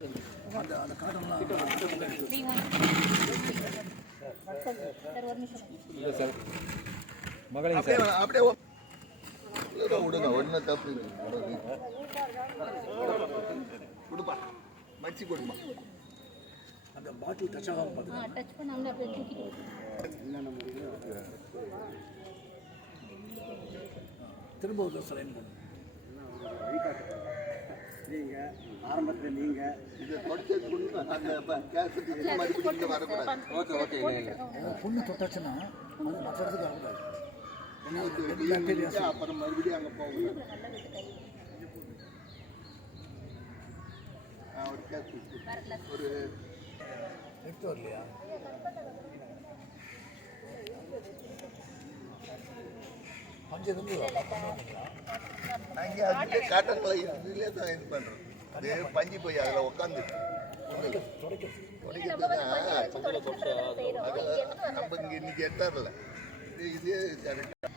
அப்படியே விடுங்க, ஒன்றும் தப்பு கொடுப்பா, மச்சி கொடுப்பா. அந்த பாட்டில் டச் ஆகாம டச் பண்ணாம அப்படியே தூக்கிட்டு திரும்ப ஒரு சலைன் பண்ணுங்க. நீங்கள் ஆரம்பத்தில் நீங்கள் இதை தொட்டு அந்த கேசத்துக்கு மறுபடியும் வரக்கூடாது. Okay okay. பொண்ணு தொட்டாச்சுன்னா அது மற்ற இடத்துக்கு வரக்கூடாது. அப்புறம் மறுபடியும் அங்கே போகணும். ஒரு கேஸ் ஒரு எடுத்து வரலையா? நாங்கள் காட்டன் கலை இதுலேயே தான் இது பண்ணுறோம். அது பஞ்சு போய் அதில் உட்காந்து நம்ம இங்கே இன்னைக்கு எடுத்தாரில்ல, இதே கரெக்டாக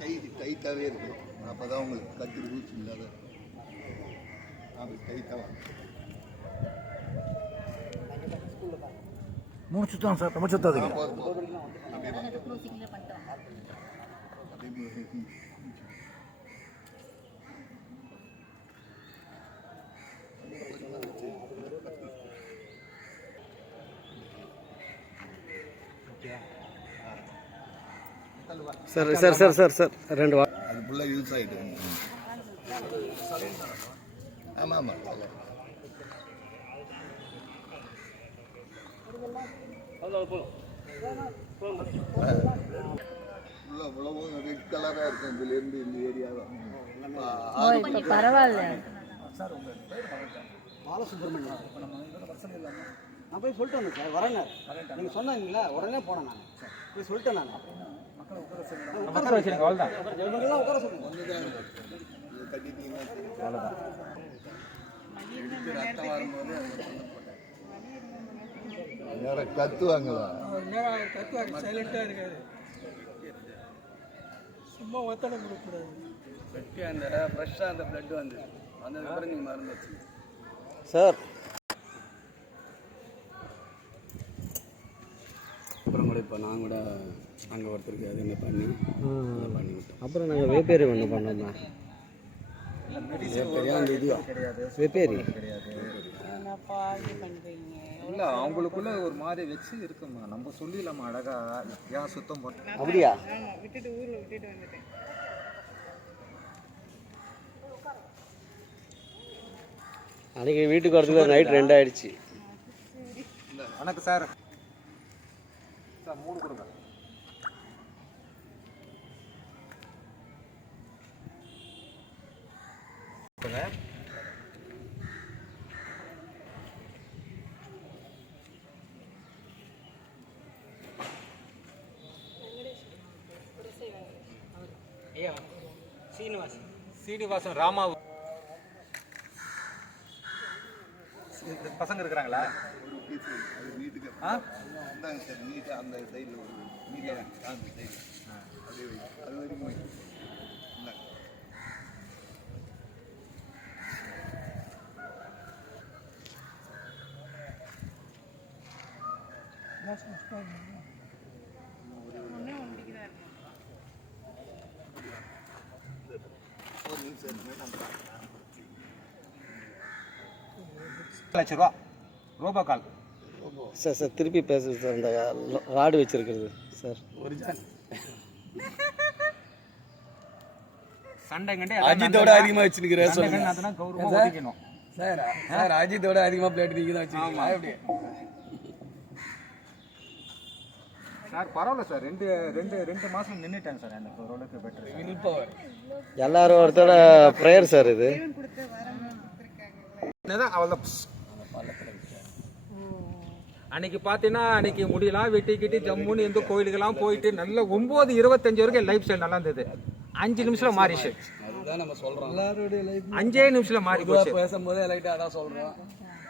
கை டைட்டாகவே இருக்கணும். அப்போ தான் உங்களுக்கு கத்திரி ஊசி இல்லாத அப்படி டைட்டாக மூணு சுத்தம் சார். ரொம்ப சுத்தாதீங்க. Sir sir sir sir sir ரெண்டு அது ஃபுல்லாக யூஸ் ஆகிட்டு. ஆமாம் ஆமாம். இவ்வளவும் ரெட் கலராக இருக்கும். இதுலேருந்து இந்த ஏரியாவை பரவாயில்ல சார். உங்கள் பேர் பாலசுப்ரமணியம். இப்போ நம்ம இதோட வருஷம் இல்லாமல் நான் போய் சொல்லிட்டு வந்தேன் சார். வரேங்க நீங்கள் சொன்னாங்களா, உடனே போனேன். நான் போய் சொல்லிட்டேன். நான் மக்களை உட்கார வச்சுருங்க. அவ்வளோதான். இவங்கெல்லாம் உட்கார சொல்லுங்க. ஒன்று தான் கட்டிட்டீங்கன்னா அவ்வளோதான். ரத்தம் வரும்போது வேற கத்துவாங்களா? கத்துவாங்க. சைலண்டாக இருக்காது. சும்மா ஒத்தடை கொடுக்கக்கூடாது. வெட்டி அந்த ஃப்ரெஷ்ஷாக அந்த பிளட் வந்து வந்ததுக்கப்புறம் நீங்கள் மருந்து வச்சு சார். அப்புறம் கூட இப்போ நான் கூட அங்கே ஒருத்தருக்கு அது என்ன பண்ணி விட்டோம். அப்புறம் நாங்கள் வேப்பேரி ஒன்று பண்ணோம்னா அந்த இது வேப்பேரி இல்லை, அவங்களுக்குள்ள ஒரு மாதிரி வச்சு இருக்குமா. நம்ம சொல்லிடலாமா அழகா ஏன் சுத்தம் பண்ண அப்படியா? விட்டுட்டு ஊரில் விட்டுட்டு வந்துட்டேன். அன்றைக்கி வீட்டுக்கு வரதுக்கு நைட் 2 ஆயிடுச்சு. வணக்கம் சார். சார் 3 கொடுங்க. சீனிவாசன் ராமாவு பசங்க இருக்கிறாங்களா? ஒரு பீஸ் அது வீட்டுக்கு இந்தாங்க சார். நீட்டு அந்த சைடில் ஒரு மீடியா அந்த சைடு அதே அது வரைக்கும் இந்தாங்க. ₹1,00,000 ரோபோ கால். சார் சார் திருப்பி பேசுது சார். இந்த ராடு வச்சிருக்கிறது சார். சண்டைங்கண்டே அஜித்தோட அதிகமாக வச்சுருக்கிறேன் சார். சார் அஜித்தோட அதிகமாக பிளேட் நீங்கள் தான் வச்சுருக்கீங்களா? எப்படி சார்? பரவாயில்ல சார். ரெண்டு மாதம் நின்றுட்டேன் சார். எனக்கு ஓரளவுக்கு பெட்டர். இப்போ எல்லாரும் ஒருத்தோட ப்ரேயர் சார் இது. அன்னைக்கு பார்த்தீங்கன்னா அன்னைக்கு முடியலாம் வெட்டிக்கிட்டு ஜம்முன்னு எந்த கோயிலுக்கெல்லாம் போயிட்டு நல்ல 9:25 வரைக்கும் லைஃப் ஸ்டைல் நல்லா இருந்தது. 5 நிமிஷம் மாறிச்சு. அதுதான் நம்ம சொல்கிறோம். எல்லாருடைய லைஃப் 5 நிமிஷம் மாறி போச்சு. பேசும்போதே லைட்டாக அதான் சொல்கிறோம்.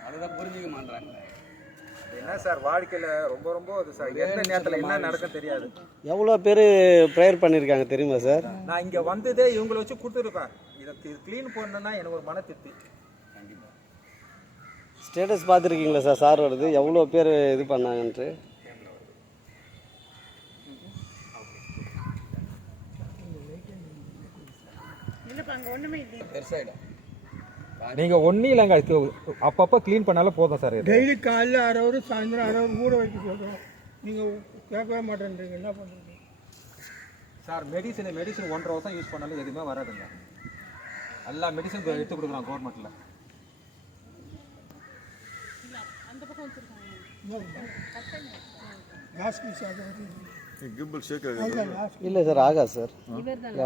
அதுதான் புரிஞ்சிக்க மாட்டாங்க. என்ன சார் வாழ்க்கையில் ரொம்ப ரொம்ப அது சார். எந்த நேரத்தில் என்ன நடக்கும் தெரியாது. எவ்வளோ பேர் ப்ரேயர் பண்ணியிருக்காங்க தெரியுமா சார்? நான் இங்கே வந்ததே இவங்களை வச்சு கொடுத்துருப்பேன். இதை க்ளீன் பண்ணணுன்னா எனக்கு ஒரு மன திருப்தி. ஸ்டேட்டஸ் பார்த்துருக்கீங்களா சார் சாரோடது எவ்வளோ பேர் இது பண்ணாங்கன்ட்டு? இல்லைப்பா அங்கே ஒன்றுமே இல்லை. பெருசாகிடும். நீங்கள் ஒன்றும் இல்லைங்க, அப்பப்போ க்ளீன் பண்ணாலும் போதும் சார். இது டெய்லி காலையில் 1 ஹவர் சாயந்தரம் 1 ஹவர் ஊற வைக்க சொல்கிறோம். நீங்கள் கேட்கவே மாட்டேன்றீங்க, என்ன பண்ணுறீங்க சார்? மெடிசன் 1.5 வருஷம் யூஸ் பண்ணாலும் எதுவுமே வராதுங்க. எல்லா மெடிசன் எடுத்து கொடுக்குறாங்க கவர்மெண்ட்டில். அந்த பக்கம் வச்சுருக்காங்க. கேஸ் பீஸ் அது இல்லை சார், ஆகாது சார். இவர் தான்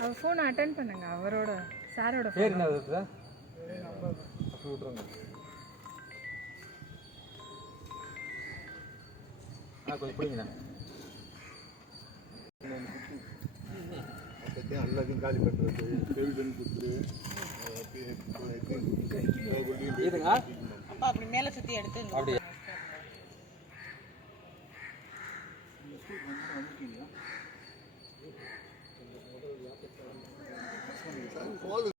அவர் ஃபோனை அட்டன் பண்ணுங்க, அவரோட சாரோட பேர் என்ன இருக்குது? அப்படி விட்ருங்க. கொஞ்சம் பிடிங்கண்ணா. எல்லாத்தையும் காலி பண்ணுறது, பெவிடன் கொடுத்துரு, இதுங்க அப்பா அப்படி மேலே சுற்றி எடுத்து அப்படி போதும்.